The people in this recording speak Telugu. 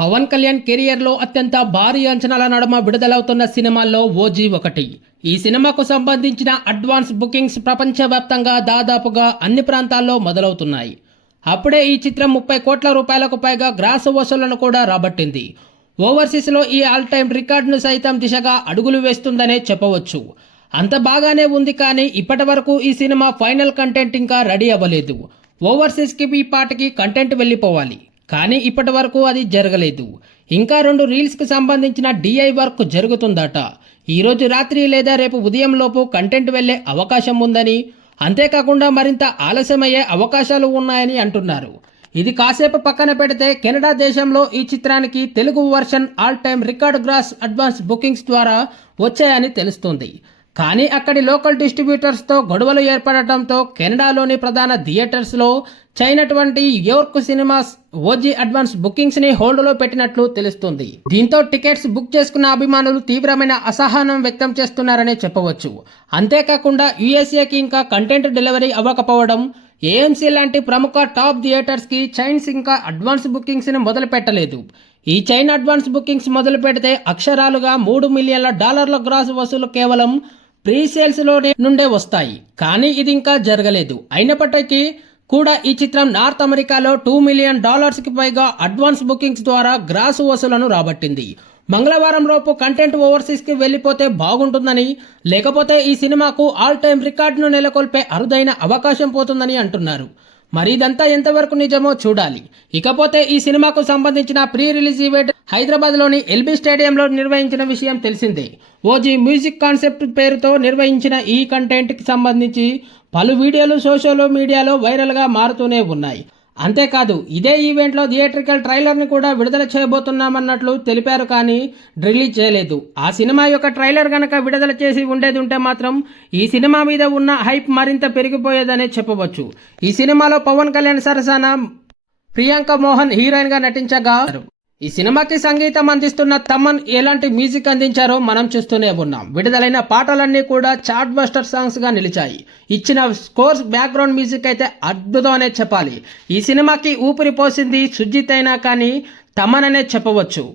పవన్ కళ్యాణ్ కెరియర్లో అత్యంత భారీ అంచనాల నడుమ విడుదలవుతున్న సినిమాల్లో ఓజీ ఒకటి. ఈ సినిమాకు సంబంధించిన అడ్వాన్స్ బుకింగ్స్ ప్రపంచవ్యాప్తంగా దాదాపుగా అన్ని ప్రాంతాల్లో మొదలవుతున్నాయి. అప్పుడే ఈ చిత్రం ముప్పై కోట్ల రూపాయలకు పైగా గ్రాస్ వసూళ్ళను కూడా రాబట్టింది. ఓవర్సీస్లో ఈ ఆల్ టైమ్ రికార్డును సైతం దిశగా అడుగులు వేస్తుందనే చెప్పవచ్చు. అంత బాగానే ఉంది కానీ ఇప్పటి వరకు ఈ సినిమా ఫైనల్ కంటెంట్ ఇంకా రెడీ అవ్వలేదు. ఓవర్సీస్కి ఈ పాటకి కంటెంట్ వెళ్ళిపోవాలి. కానీ ఇప్పటి వరకు అది జరగలేదు. ఇంకా రెండు రీల్స్కి సంబంధించిన డిఐ వర్క్ జరుగుతుందట. ఈరోజు రాత్రి లేదా రేపు ఉదయం లోపు కంటెంట్ వెళ్ళే అవకాశం ఉందని అంతేకాకుండా మరింత ఆలస్యమయ్యే అవకాశాలు ఉన్నాయని అంటున్నారు. ఇది కాసేపు పక్కన పెడితే కెనడా దేశంలో ఈ చిత్రానికి Telugu version all time record gross advance bookings ద్వారా వచ్చాయని తెలుస్తుంది. కానీ అక్కడి లోకల్ డిస్ట్రిబ్యూటర్స్తో గొడవలు ఏర్పడటంతో కెనడాలోని ప్రధాన థియేటర్స్లో చైనటువంటి యోర్క్ సినిమాస్ ఓజీ అడ్వాన్స్ బుకింగ్స్ని హోల్డ్లో పెట్టినట్లు తెలుస్తుంది. దీంతో టికెట్స్ బుక్ చేసుకున్న అభిమానులు తీవ్రమైన అసహనం వ్యక్తం చేస్తున్నారనే చెప్పవచ్చు. అంతేకాకుండా యుఎస్ఏకి ఇంకా కంటెంట్ డెలివరీ అవ్వకపోవడం ఏఎంసీ లాంటి ప్రముఖ టాప్ థియేటర్స్కి చైన్స్ ఇంకా అడ్వాన్స్ బుకింగ్స్ని మొదలు పెట్టలేదు. ఈ చైన్ అడ్వాన్స్ బుకింగ్స్ మొదలు పెడితే అక్షరాలుగా మూడు మిలియన్ల డాలర్ల గ్రాస్ వసూలు కేవలం ప్రీ సేల్స్లోనే నుండే వస్తాయి. కానీ ఇది ఇంకా జరగలేదు. అయినప్పటికీ కూడా ఈ చిత్రం నార్త్ అమెరికాలో టూ మిలియన్ డాలర్స్కి పైగా అడ్వాన్స్ బుకింగ్స్ ద్వారా గ్రాస్ వసూలను రాబట్టింది. మంగళవారం లోపు కంటెంట్ ఓవర్సీస్కి వెళ్ళిపోతే బాగుంటుందని లేకపోతే ఈ సినిమాకు ఆల్ టైమ్ రికార్డును నెలకొల్పే అరుదైన అవకాశం పోతుందని అంటున్నారు. మరి ఇదంతా ఎంతవరకు నిజమో చూడాలి. ఇకపోతే ఈ సినిమాకు సంబంధించిన ప్రీ రిలీజ్ ఈవెంట్ హైదరాబాద్లోని ఎల్బీ స్టేడియంలో నిర్వహించిన విషయం తెలిసిందే. ఓజీ మ్యూజిక్ కాన్సెప్ట్ పేరుతో నిర్వహించిన ఈ కంటెంట్కి సంబంధించి పలు వీడియోలు సోషల్ మీడియాలో వైరల్గా మారుతూనే ఉన్నాయి. అంతేకాదు ఇదే ఈవెంట్లో థియేట్రికల్ ట్రైలర్ని కూడా విడుదల చేయబోతున్నామన్నట్లు తెలిపారు కానీ రిలీజ్ చేయలేదు. ఆ సినిమా యొక్క ట్రైలర్ గనక విడుదల చేసి ఉండేది ఉంటే మాత్రం ఈ సినిమా మీద ఉన్న హైప్ మరింత పెరిగిపోయేదనే చెప్పవచ్చు. ఈ సినిమాలో పవన్ కళ్యాణ్ సరసన ప్రియాంక మోహన్ హీరోయిన్గా నటించగా ఈ సినిమాకి సంగీతం అందిస్తున్న తమన్ ఎలాంటి మ్యూజిక్ అందించారో మనం చూస్తూనే ఉన్నాం. విడుదలైన పాటలన్నీ కూడా చార్ట్ బస్టర్ సాంగ్స్గా నిలిచాయి. ఇచ్చిన స్కోర్స్ బ్యాక్గ్రౌండ్ మ్యూజిక్ అయితే అద్భుతం అనే చెప్పాలి. ఈ సినిమాకి ఊపిరి పోసింది సుజిత్ అయినా కానీ తమన్ అనే చెప్పవచ్చు.